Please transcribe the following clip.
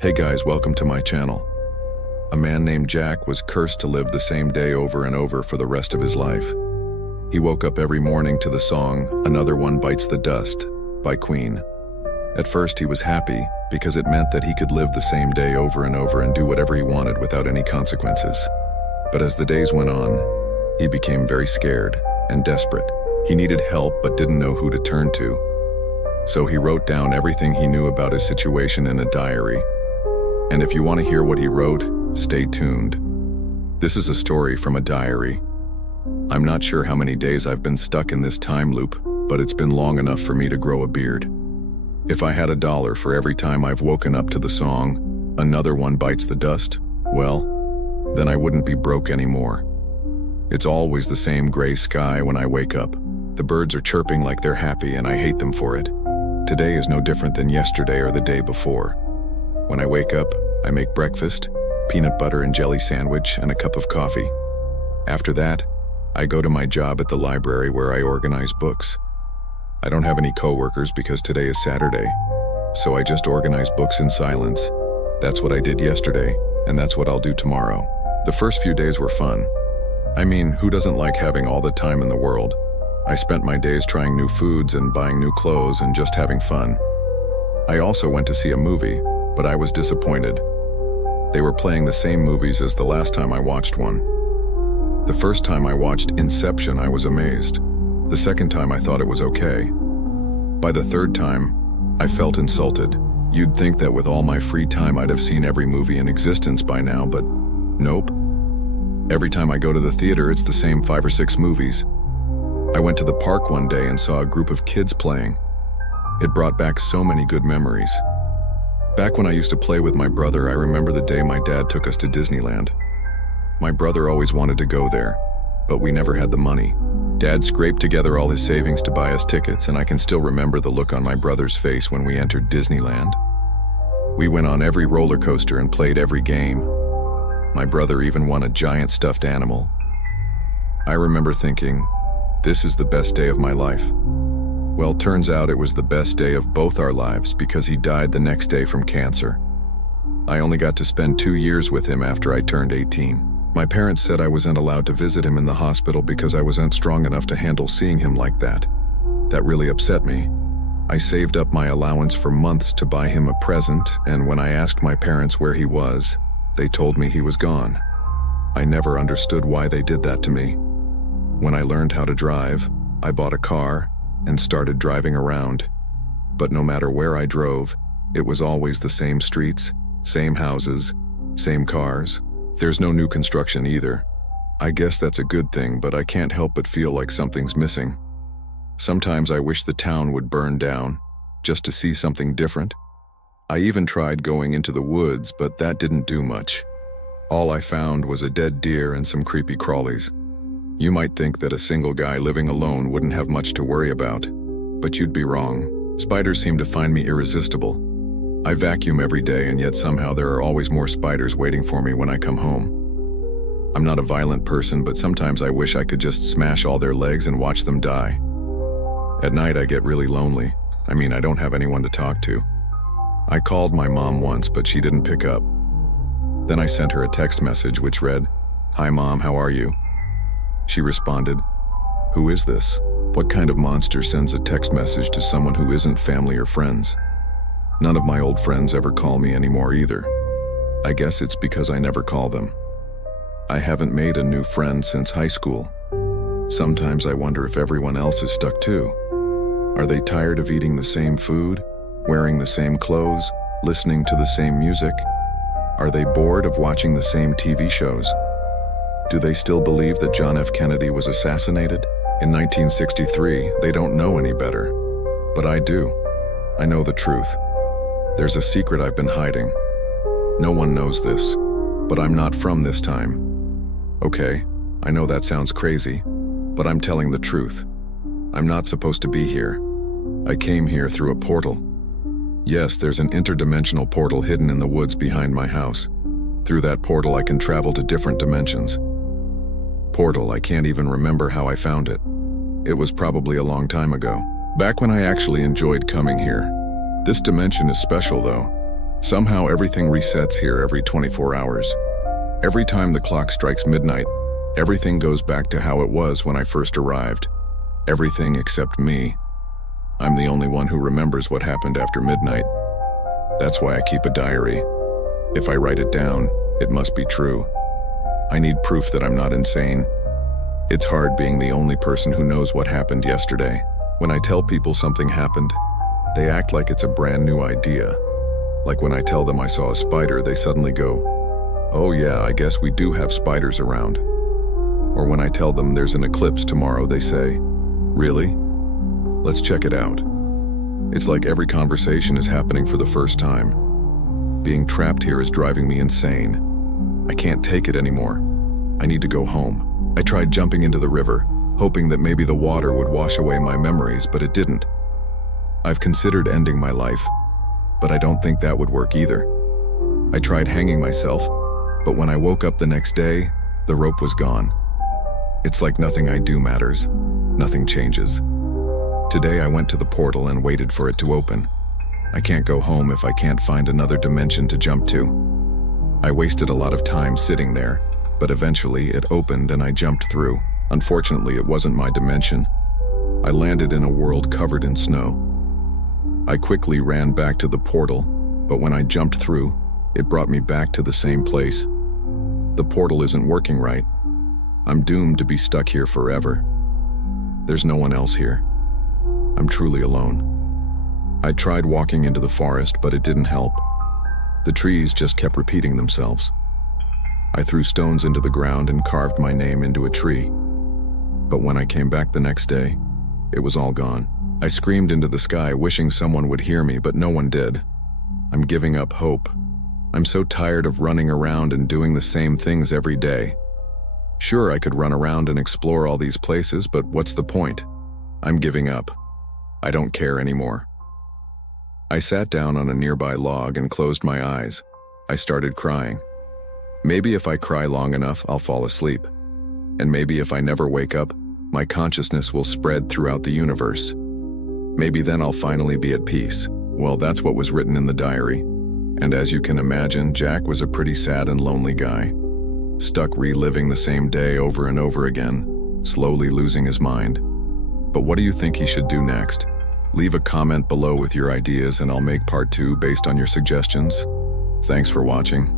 Hey guys, welcome to my channel. A man named Jack was cursed to live the same day over and over for the rest of his life. He woke up every morning to the song, "Another One Bites the Dust" by Queen. At first he was happy because it meant that he could live the same day over and over and do whatever he wanted without any consequences. But as the days went on, he became very scared and desperate. He needed help but didn't know who to turn to. So he wrote down everything he knew about his situation in a diary. And if you want to hear what he wrote, stay tuned. This is a story from a diary. I'm not sure how many days I've been stuck in this time loop, but it's been long enough for me to grow a beard. If I had $1 for every time I've woken up to the song, "Another One Bites the Dust," well, then I wouldn't be broke anymore. It's always the same gray sky when I wake up. The birds are chirping like they're happy and I hate them for it. Today is no different than yesterday or the day before. When I wake up, I make breakfast, peanut butter and jelly sandwich, and a cup of coffee. After that, I go to my job at the library where I organize books. I don't have any coworkers because today is Saturday, so I just organize books in silence. That's what I did yesterday, and that's what I'll do tomorrow. The first few days were fun. I mean, who doesn't like having all the time in the world? I spent my days trying new foods and buying new clothes and just having fun. I also went to see a movie, but I was disappointed. They were playing the same movies as the last time I watched one. The first time I watched Inception, I was amazed. The second time I thought it was okay. By the third time, I felt insulted. You'd think that with all my free time I'd have seen every movie in existence by now, but nope. Every time I go to the theater, it's the same 5 or 6 movies. I went to the park one day and saw a group of kids playing. It brought back so many good memories. Back when I used to play with my brother, I remember the day my dad took us to Disneyland. My brother always wanted to go there, but we never had the money. Dad scraped together all his savings to buy us tickets, and I can still remember the look on my brother's face when we entered Disneyland. We went on every roller coaster and played every game. My brother even won a giant stuffed animal. I remember thinking, this is the best day of my life. Well, turns out it was the best day of both our lives because he died the next day from cancer. I only got to spend 2 years with him after I turned 18. My parents said I wasn't allowed to visit him in the hospital because I wasn't strong enough to handle seeing him like that. That really upset me. I saved up my allowance for months to buy him a present, and when I asked my parents where he was, they told me he was gone. I never understood why they did that to me. When I learned how to drive, I bought a car and started driving around. But no matter where I drove, it was always the same streets, same houses, same cars. There's no new construction either. I guess that's a good thing, but I can't help but feel like something's missing. Sometimes I wish the town would burn down, just to see something different. I even tried going into the woods, but that didn't do much. All I found was a dead deer and some creepy crawlies. You might think that a single guy living alone wouldn't have much to worry about, but you'd be wrong. Spiders seem to find me irresistible. I vacuum every day, and yet somehow there are always more spiders waiting for me when I come home. I'm not a violent person, but sometimes I wish I could just smash all their legs and watch them die. At night I get really lonely. I mean, I don't have anyone to talk to. I called my mom once, but she didn't pick up. Then I sent her a text message which read, "Hi Mom, how are you?" She responded, "Who is this? What kind of monster sends a text message to someone who isn't family or friends?" None of my old friends ever call me anymore either. I guess it's because I never call them. I haven't made a new friend since high school. Sometimes I wonder if everyone else is stuck too. Are they tired of eating the same food, wearing the same clothes, listening to the same music? Are they bored of watching the same TV shows? Do they still believe that John F. Kennedy was assassinated? In 1963, they don't know any better. But I do. I know the truth. There's a secret I've been hiding. No one knows this, but I'm not from this time. Okay, I know that sounds crazy, but I'm telling the truth. I'm not supposed to be here. I came here through a portal. Yes, there's an interdimensional portal hidden in the woods behind my house. Through that portal I can travel to different dimensions. Portal, I can't even remember how I found it. It was probably a long time ago, back when I actually enjoyed coming here. This dimension is special though. Somehow everything resets here every 24 hours. Every time the clock strikes midnight, everything goes back to how it was when I first arrived. Everything except me. I'm the only one who remembers what happened after midnight. That's why I keep a diary. If I write it down, it must be true. I need proof that I'm not insane. It's hard being the only person who knows what happened yesterday. When I tell people something happened, they act like it's a brand new idea. Like when I tell them I saw a spider, they suddenly go, "Oh yeah, I guess we do have spiders around." Or when I tell them there's an eclipse tomorrow, they say, "Really? Let's check it out." It's like every conversation is happening for the first time. Being trapped here is driving me insane. I can't take it anymore. I need to go home. I tried jumping into the river, hoping that maybe the water would wash away my memories, but it didn't. I've considered ending my life, but I don't think that would work either. I tried hanging myself, but when I woke up the next day, the rope was gone. It's like nothing I do matters. Nothing changes. Today I went to the portal and waited for it to open. I can't go home if I can't find another dimension to jump to. I wasted a lot of time sitting there, but eventually it opened and I jumped through. Unfortunately, it wasn't my dimension. I landed in a world covered in snow. I quickly ran back to the portal, but when I jumped through, it brought me back to the same place. The portal isn't working right. I'm doomed to be stuck here forever. There's no one else here. I'm truly alone. I tried walking into the forest, but it didn't help. The trees just kept repeating themselves. I threw stones into the ground and carved my name into a tree. But when I came back the next day, it was all gone. I screamed into the sky, wishing someone would hear me, but no one did. I'm giving up hope. I'm so tired of running around and doing the same things every day. Sure, I could run around and explore all these places, but what's the point? I'm giving up. I don't care anymore. I sat down on a nearby log and closed my eyes. I started crying. Maybe if I cry long enough, I'll fall asleep. And maybe if I never wake up, my consciousness will spread throughout the universe. Maybe then I'll finally be at peace. Well, that's what was written in the diary. And as you can imagine, Jack was a pretty sad and lonely guy. Stuck reliving the same day over and over again, slowly losing his mind. But what do you think he should do next? Leave a comment below with your ideas and I'll make part 2 based on your suggestions. Thanks for watching.